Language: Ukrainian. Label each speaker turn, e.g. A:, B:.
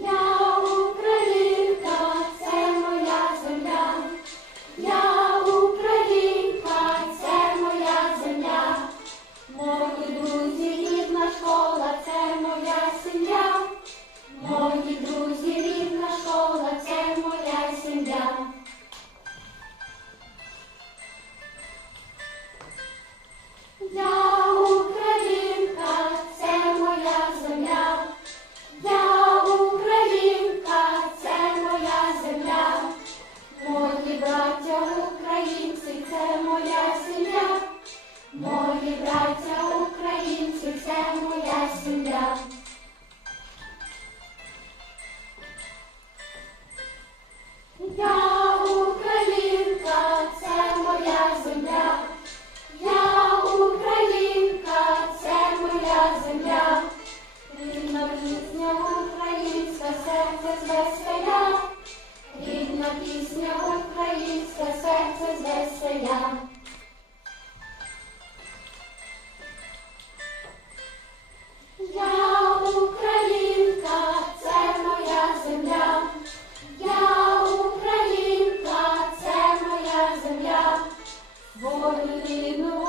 A: 나 Hallelujah. Воліно